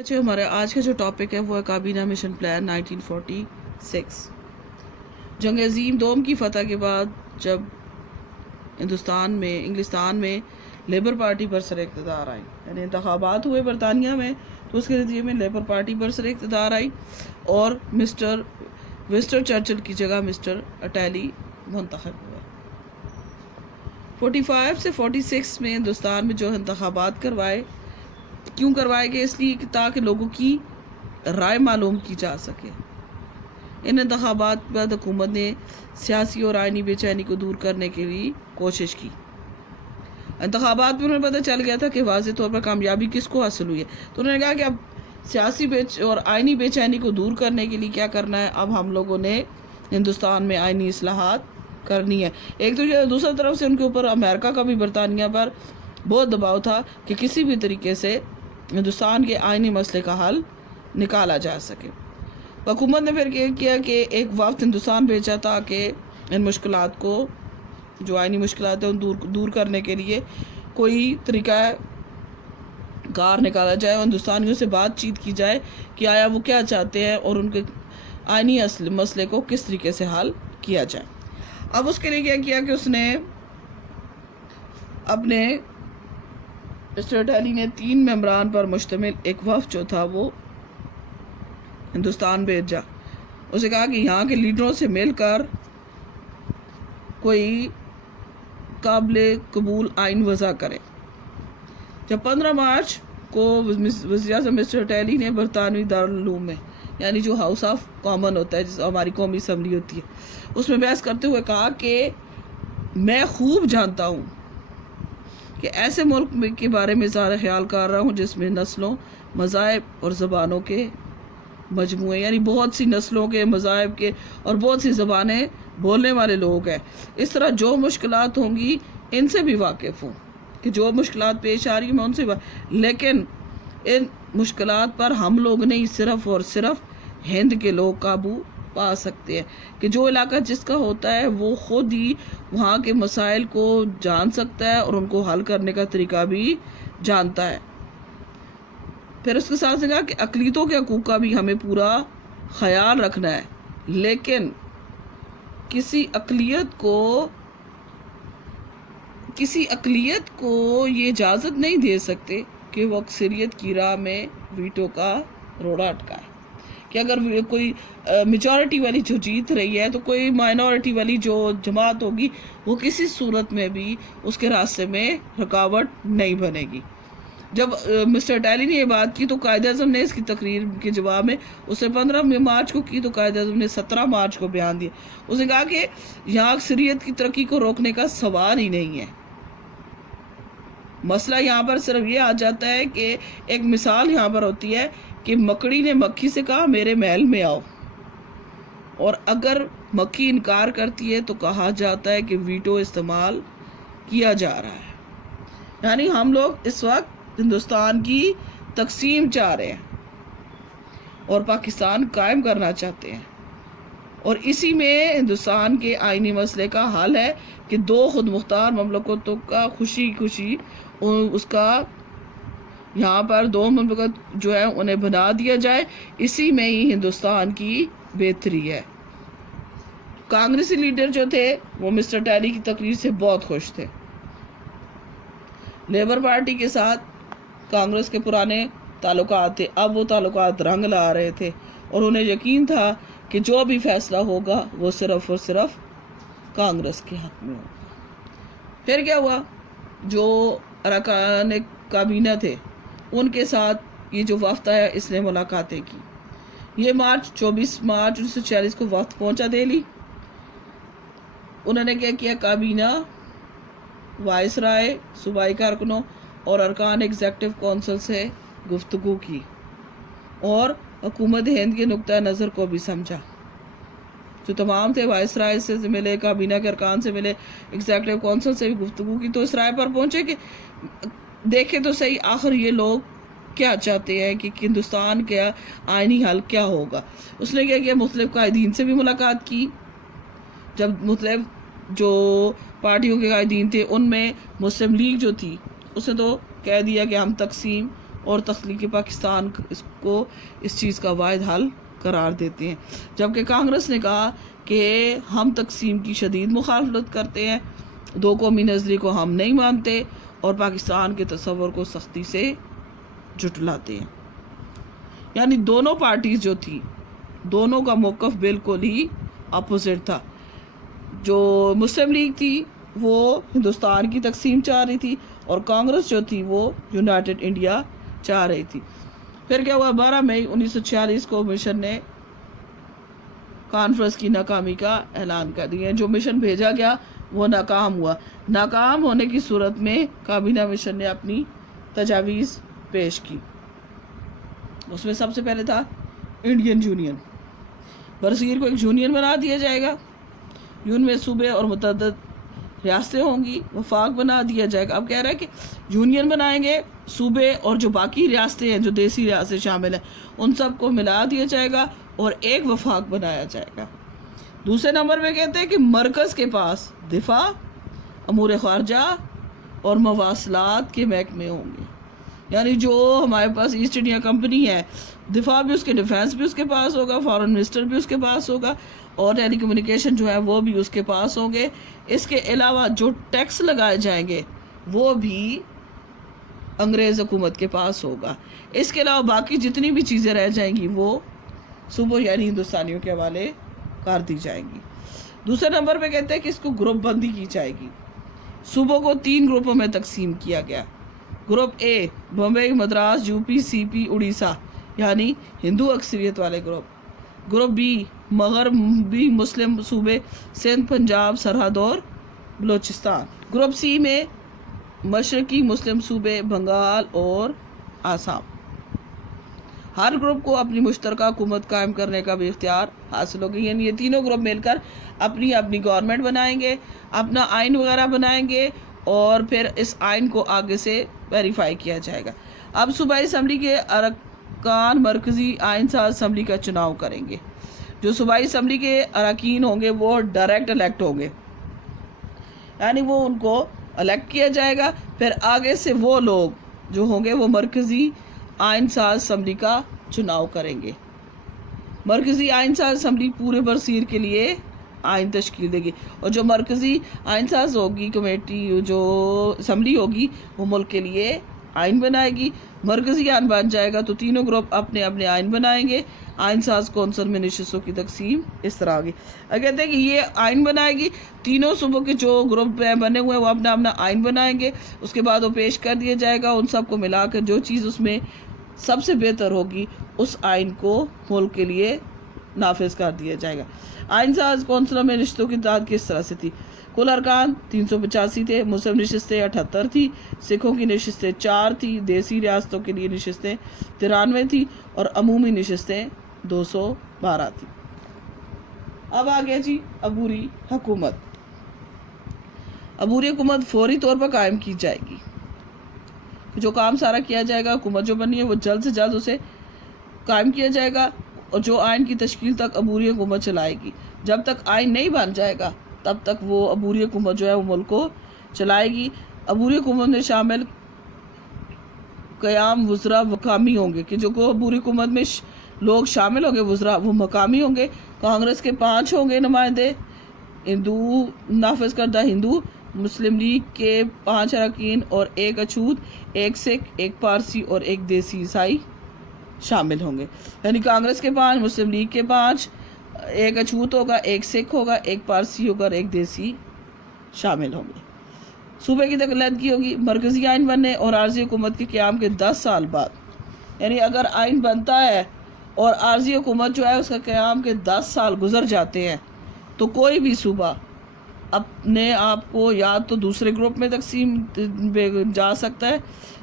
بچے ہمارے آج کا جو ٹاپک ہے وہ ہے کابینہ مشن پلان 1946۔ جنگ عظیم دوم کی فتح کے بعد جب انگلستان میں لیبر پارٹی برسر اقتدار آئی، یعنی انتخابات ہوئے برطانیہ میں، تو اس کے نتیجے میں لیبر پارٹی برسر اقتدار آئی اور مسٹر وسٹر چرچل کی جگہ مسٹر اٹیلی منتخب ہوئے۔ 45 سے 46 میں ہندوستان میں جو انتخابات کیوں کروائے گئے؟ اس لیے کہ تاکہ لوگوں کی رائے معلوم کی جا سکے۔ ان انتخابات بعد حکومت نے سیاسی اور آئینی بے چینی کو دور کرنے کے لیے کوشش کی۔ انتخابات میں انہیں پتہ چل گیا تھا کہ واضح طور پر کامیابی کس کو حاصل ہوئی ہے، تو انہوں نے کہا کہ اب سیاسی اور آئینی بے چینی کو دور کرنے کے لیے کیا کرنا ہے، اب ہم لوگوں نے ہندوستان میں آئینی اصلاحات کرنی ہے۔ ایک تو دوسری طرف سے ان کے اوپر امریکہ کا بھی برطانیہ پر بہت دباؤ تھا کہ کسی بھی طریقے سے ہندوستان کے آئینی مسئلے کا حل نکالا جا سکے۔ حکومت نے پھر کیا کہ ایک وفد ہندوستان بھیجا تاکہ ان مشکلات کو، جو آئینی مشکلات ہیں، دور کرنے کے لیے کوئی طریقہ کار نکالا جائے اور ہندوستانیوں سے بات چیت کی جائے کہ آیا وہ کیا چاہتے ہیں اور ان کے آئینی مسئلے کو کس طریقے سے حل کیا جائے۔ اب اس کے لیے کیا کہ اس نے اپنے مسٹر اٹیلی نے 3 ممبران پر مشتمل ایک وفد جو تھا وہ ہندوستان بھیجا۔ اسے کہا کہ یہاں کے لیڈروں سے مل کر کوئی قابل قبول آئین وضع کرے۔ جب 15 مارچ کو وزیر اعظم مسٹر اٹیلی نے برطانوی دارالعلوم میں، یعنی جو ہاؤس آف کامن ہوتا ہے، جس ہماری قومی اسمبلی ہوتی ہے، اس میں بحث کرتے ہوئے کہا کہ میں خوب جانتا ہوں کہ ایسے ملک کے بارے میں اظہار خیال کر رہا ہوں جس میں نسلوں، مذاہب اور زبانوں کے مجموعے، یعنی بہت سی نسلوں کے، مذاہب کے اور بہت سی زبانیں بولنے والے لوگ ہیں۔ اس طرح جو مشکلات ہوں گی ان سے بھی واقف ہوں کہ جو مشکلات پیش آ رہی ہیں میں ان سے لیکن ان مشکلات پر ہم لوگ نہیں، صرف اور صرف ہند کے لوگ قابو پا سکتے ہیں، کہ جو علاقہ جس کا ہوتا ہے وہ خود ہی وہاں کے مسائل کو جان سکتا ہے اور ان کو حل کرنے کا طریقہ بھی جانتا ہے۔ پھر اس کے ساتھ کہا کہ اقلیتوں کے حقوق کا بھی ہمیں پورا خیال رکھنا ہے، لیکن کسی اقلیت کو یہ اجازت نہیں دے سکتے کہ وہ اکثریت کی راہ میں ویٹو کا روڑا اٹکائے، کہ اگر کوئی میجورٹی والی جو جیت رہی ہے تو کوئی مائنورٹی والی جو جماعت ہوگی وہ کسی صورت میں بھی اس کے راستے میں رکاوٹ نہیں بنے گی۔ جب مسٹر اٹیلی نے یہ بات کی تو قائد اعظم نے اس کی تقریر کے جواب میں اسے 15 مارچ کو کی، تو قائد اعظم نے 17 مارچ کو بیان دیا۔ اس نے کہا کہ یہاں اکثریت کی ترقی کو روکنے کا سوال ہی نہیں ہے۔ مسئلہ یہاں پر صرف یہ آ جاتا ہے کہ ایک مثال یہاں پر ہوتی ہے کہ مکڑی نے مکھی سے کہا میرے محل میں آؤ، اور اگر مکھی انکار کرتی ہے تو کہا جاتا ہے کہ ویٹو استعمال کیا جا رہا ہے۔ یعنی ہم لوگ اس وقت ہندوستان کی تقسیم چاہ رہے ہیں اور پاکستان قائم کرنا چاہتے ہیں، اور اسی میں ہندوستان کے آئینی مسئلے کا حل ہے کہ 2 خود مختار مملکتوں کا خوشی اس کا یہاں پر 2 مملکت جو ہے انہیں بنا دیا جائے، اسی میں ہی ہندوستان کی بہتری ہے۔ کانگریسی لیڈر جو تھے وہ مسٹر اٹیلی کی تقریر سے بہت خوش تھے۔ لیبر پارٹی کے ساتھ کانگریس کے پرانے تعلقات تھے، اب وہ تعلقات رنگ لا رہے تھے اور انہیں یقین تھا کہ جو بھی فیصلہ ہوگا وہ صرف اور صرف کانگریس کے حق میں ہوگا۔ پھر کیا ہوا؟ جو ارکان کابینہ تھے ان کے ساتھ یہ جو وفد آیا اس نے ملاقاتیں کی۔ یہ 24 مارچ 1946 کو وفد پہنچا دہلی۔ انہوں نے کیا کیا؟ کابینہ، وائس رائے، صوبائی کارکنوں اور ارکان ایگزیکٹو کونسل سے گفتگو کی اور حکومت ہند کے نقطہ نظر کو بھی سمجھا۔ جو تمام تھے وائس رائے سے ملے، کابینہ کے ارکان سے ملے، ایگزیکٹو کونسل سے بھی گفتگو کی، تو اس رائے پر پہنچے کہ دیکھیں تو صحیح آخر یہ لوگ کیا چاہتے ہیں کہ ہندوستان کا آئینی حل کیا ہوگا۔ اس نے کیا کیا؟ مختلف قائدین سے بھی ملاقات کی۔ جب مختلف جو پارٹیوں کے قائدین تھے ان میں مسلم لیگ جو تھی اس نے تو کہہ دیا کہ ہم تقسیم اور تخلیق پاکستان اس کو اس چیز کا واحد حل قرار دیتے ہیں، جبکہ کانگریس نے کہا کہ ہم تقسیم کی شدید مخالفت کرتے ہیں، دو قومی نظریے کو ہم نہیں مانتے اور پاکستان کے تصور کو سختی سے جھٹلاتے ہیں۔ یعنی دونوں پارٹیز جو تھی، دونوں کا موقف بالکل ہی اپوزٹ تھا۔ جو مسلم لیگ تھی وہ ہندوستان کی تقسیم چاہ رہی تھی اور کانگریس جو تھی وہ یونائٹڈ انڈیا چاہ رہی تھی۔ پھر کیا ہوا، 12 مئی 1946 کو مشن نے کانفرنس کی ناکامی کا اعلان کر دیا۔ جو مشن بھیجا گیا وہ ناکام ہوا۔ ناکام ہونے کی صورت میں کابینہ مشن نے اپنی تجاویز پیش کی۔ اس میں سب سے پہلے تھا انڈین یونین، برصغیر کو ایک یونین بنا دیا جائے گا، یونین میں صوبے اور متعدد ریاستیں ہوں گی، وفاق بنا دیا جائے گا۔ اب کہہ رہا ہے کہ یونین بنائیں گے، صوبے اور جو باقی ریاستیں ہیں، جو دیسی ریاستیں شامل ہیں، ان سب کو ملا دیا جائے گا اور ایک وفاق بنایا جائے گا۔ دوسرے نمبر پہ کہتے ہیں کہ مرکز کے پاس دفاع، امور خارجہ اور مواصلات کے محکمے ہوں گے۔ یعنی جو ہمارے پاس ایسٹ انڈیا کمپنی ہے، دفاع بھی اس کے، ڈیفینس بھی اس کے پاس ہوگا، فارن منسٹر بھی اس کے پاس ہوگا اور ٹیلی کمیونیکیشن جو ہے وہ بھی اس کے پاس ہوں گے۔ اس کے علاوہ جو ٹیکس لگائے جائیں گے وہ بھی انگریز حکومت کے پاس ہوگا۔ اس کے علاوہ باقی جتنی بھی چیزیں رہ جائیں گی وہ صوبوں یعنی ہندوستانیوں کے حوالے کر دی جائیں گی۔ دوسرے نمبر پہ کہتے ہیں کہ اس کو گروپ بندی کی جائے گی۔ صوبوں کو 3 گروپوں میں تقسیم کیا گیا۔ گروپ اے بمبئی، مدراس، یو پی، سی پی، اڑیسہ یعنی ہندو اکثریت والے گروپ۔ گروپ بی مغربی مسلم صوبے، سندھ، پنجاب، سرحد اور بلوچستان۔ گروپ سی میں مشرقی مسلم صوبے، بنگال اور آسام۔ ہر گروپ کو اپنی مشترکہ حکومت قائم کرنے کا بھی اختیار حاصل ہوگی۔ یعنی یہ تینوں گروپ مل کر اپنی اپنی گورنمنٹ بنائیں گے، اپنا آئین وغیرہ بنائیں گے اور پھر اس آئین کو آگے سے ویریفائی کیا جائے گا۔ اب صوبائی اسمبلی کے ارکان مرکزی آئین ساز اسمبلی کا چناؤ کریں گے۔ جو صوبائی اسمبلی کے اراکین ہوں گے وہ ڈائریکٹ الیکٹ ہوں گے، یعنی وہ ان کو الیکٹ کیا جائے گا۔ پھر آگے سے وہ لوگ جو ہوں گے وہ مرکزی آئین ساز اسمبلی کا چناؤ کریں گے۔ مرکزی آئین ساز اسمبلی پورے برصغیر کے لیے آئین تشکیل دے گی اور جو مرکزی آئین ساز ہوگی کمیٹی، جو اسمبلی ہوگی، وہ ملک کے لیے آئین بنائے گی۔ مرکزی آئین بن جائے گا تو تینوں گروپ اپنے اپنے آئین بنائیں گے۔ آئین ساز کونسل میں نشستوں کی تقسیم اس طرح ہوگی۔ کہتے ہیں کہ یہ آئین بنائے گی، تینوں صوبوں کے جو گروپ بنے ہوئے ہیں وہ اپنا اپنا آئین بنائیں گے، اس کے بعد وہ پیش کر دیا جائے گا۔ ان سب کو ملا کر جو چیز اس میں سب سے بہتر ہوگی اس آئین کو ملک کے لیے نافذ کر دیا جائے گا۔ آئین ساز کونسلوں میں نشستوں کی تعداد کس طرح سے تھی؟ کل ارکان 385 تھے، مسلم نشستیں 78 تھی، سکھوں کی نشستیں 4 تھی، دیسی ریاستوں کے لیے نشستیں 93 تھی اور عمومی نشستیں 212 تھی۔ اب آ گیا جی عبوری حکومت۔ عبوری حکومت فوری طور پر قائم کی جائے گی۔ جو کام سارا کیا جائے گا، حکومت جو بنی ہے وہ جلد سے جلد اسے قائم کیا جائے گا اور جو آئین کی تشکیل تک عبوری حکومت چلائے گی۔ جب تک آئین نہیں بن جائے گا تب تک وہ عبوری حکومت جو ہے وہ ملک کو چلائے گی۔ عبوری حکومت میں شامل قیام وزراء مقامی ہوں گے کہ جو کو عبوری حکومت میں لوگ شامل ہوں گے وزراء وہ مقامی ہوں گے۔ کانگریس کے 5 ہوں گے نمائندے، ہندو نافذ کردہ ہندو، مسلم لیگ کے 5 اراکین اور 1 اچھوت، 1 سکھ، 1 پارسی اور 1 دیسی عیسائی شامل ہوں گے۔ یعنی کانگریس کے 5، مسلم لیگ کے 5، 1 اچھوت ہوگا، 1 سکھ ہوگا، 1 پارسی ہوگا اور 1 دیسی شامل ہوں گے۔ صوبے کی تکلیدگی ہوگی مرکزی آئین بننے اور عارضی حکومت کے قیام کے 10 سال بعد۔ یعنی اگر آئین بنتا ہے اور عارضی حکومت جو ہے اس کا قیام کے 10 سال گزر جاتے ہیں تو کوئی بھی صوبہ اپنے آپ کو یا تو دوسرے گروپ میں تقسیم جا سکتا ہے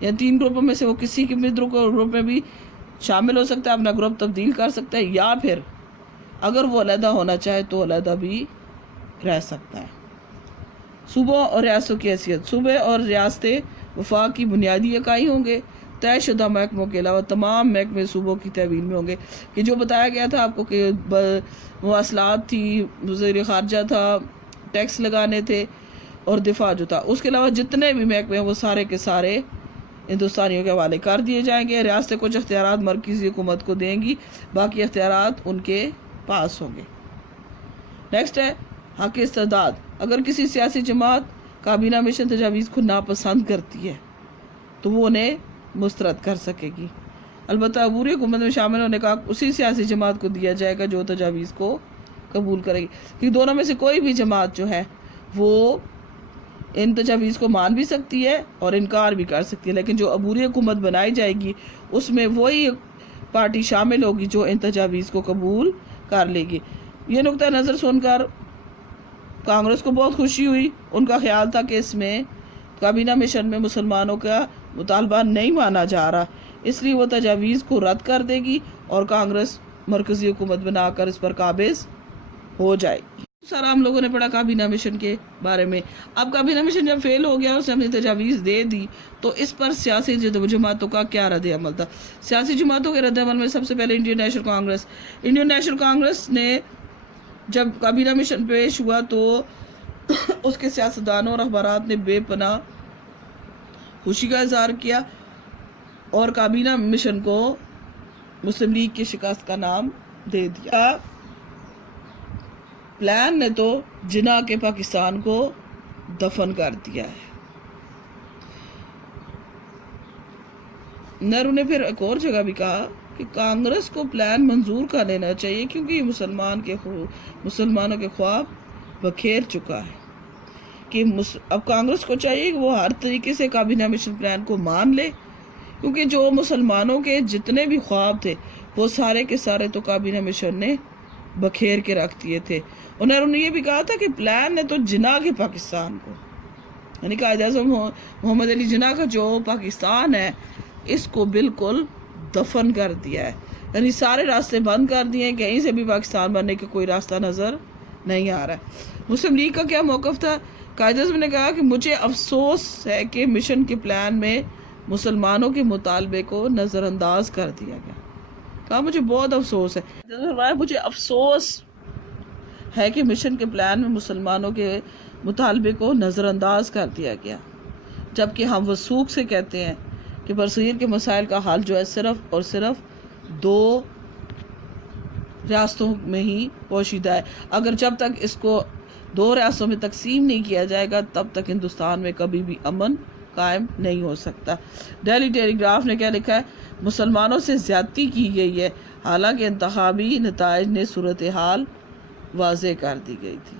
یا 3 گروپوں میں سے وہ کسی کے بھی گروپ میں بھی شامل ہو سکتا ہے، اپنا گروپ تبدیل کر سکتا ہے، یا پھر اگر وہ علیحدہ ہونا چاہے تو علیحدہ بھی رہ سکتا ہے۔ صوبوں اور ریاستوں کی حیثیت۔ صوبے اور ریاستیں وفاق کی بنیادی اکائی ہوں گے۔ طے شدہ محکموں کے علاوہ تمام محکمے صوبوں کی تحویل میں ہوں گے، کہ جو بتایا گیا تھا آپ کو کہ مواصلات تھی، وزیر خارجہ تھا، ٹیکس لگانے تھے اور دفاع جو تھا، اس کے علاوہ جتنے بھی محکمے ہیں وہ سارے کے سارے ہندوستانیوں کے حوالے کر دیے جائیں گے. ریاستیں کچھ اختیارات مرکزی حکومت کو دیں گی، باقی اختیارات ان کے پاس ہوں گے. نیکسٹ ہے حق استرداد. اگر کسی سیاسی جماعت کابینہ مشن تجاویز کو ناپسند کرتی ہے تو وہ انہیں مسترد کر سکے گی. البتہ عبوری حکومت میں شامل ہونے کا حق اسی سیاسی جماعت کو دیا جائے گا جو تجاویز کو قبول کرے گی، کیونکہ دونوں میں سے کوئی بھی جماعت جو ہے وہ ان تجاویز کو مان بھی سکتی ہے اور انکار بھی کر سکتی ہے، لیکن جو عبوری حکومت بنائی جائے گی اس میں وہی پارٹی شامل ہوگی جو ان تجاویز کو قبول کر لے گی. یہ نقطہ نظر سن کر کانگریس کو بہت خوشی ہوئی. ان کا خیال تھا کہ اس میں کابینہ مشن میں مسلمانوں کا مطالبہ نہیں مانا جا رہا، اس لیے وہ تجاویز کو رد کر دے گی اور کانگریس مرکزی حکومت بنا کر اس پر قابض ہو جائے گی. سارا ہم لوگوں نے پڑھا کابینہ مشن کے بارے میں. اب کابینہ مشن جب فیل ہو گیا، اس نے اپنی تجاویز دے دی، تو اس پر سیاسی جماعتوں کا کیا رد عمل تھا؟ سیاسی جماعتوں کے رد عمل میں سب سے پہلے انڈین نیشنل کانگریس نے جب کابینہ مشن پیش ہوا تو اس کے سیاستدانوں اور اخبارات نے بے پناہ خوشی کا اظہار کیا اور کابینہ مشن کو مسلم لیگ کی شکست کا نام دے دیا. پلان نے تو جنا کے پاکستان کو دفن کر دیا ہے. نہرو نے پھر ایک اور جگہ بھی کہا کہ کانگریس کو پلان منظور کر لینا چاہیے کیونکہ یہ مسلمانوں کے خواب بکھیر چکا ہے. کہ اب کانگریس کو چاہیے کہ وہ ہر طریقے سے کابینہ مشن پلان کو مان لے، کیونکہ جو مسلمانوں کے جتنے بھی خواب تھے وہ سارے کے سارے تو کابینہ مشن نے بکھیر کے رکھ دیے تھے. اور نہرو نے یہ بھی کہا تھا کہ پلان نے تو جنا کے پاکستان کو، یعنی قائد اعظم محمد علی جناح کا جو پاکستان ہے اس کو بالکل دفن کر دیا ہے، یعنی سارے راستے بند کر دیے ہیں، کہیں سے بھی پاکستان بننے کا کوئی راستہ نظر نہیں آ رہا ہے. مسلم لیگ کا کیا موقف تھا؟ قائد اعظم نے کہا کہ مجھے افسوس ہے کہ مشن کے پلان میں مسلمانوں کے مطالبے کو نظر انداز کر دیا گیا. کہا مجھے بہت افسوس ہے، مجھے افسوس ہے کہ مشن کے پلان میں مسلمانوں کے مطالبے کو نظر انداز کر دیا گیا، جبکہ ہم وثوق سے کہتے ہیں کہ برصغیر کے مسائل کا حل جو ہے صرف اور صرف 2 ریاستوں میں ہی پوشیدہ ہے. اگر جب تک اس کو 2 ریاستوں میں تقسیم نہیں کیا جائے گا تب تک ہندوستان میں کبھی بھی امن قائم نہیں ہو سکتا. ڈیلی ٹیلی گراف نے کیا لکھا ہے؟ مسلمانوں سے زیادتی کی گئی ہے، حالانکہ انتخابی نتائج نے صورتحال واضح کر دی گئی تھی.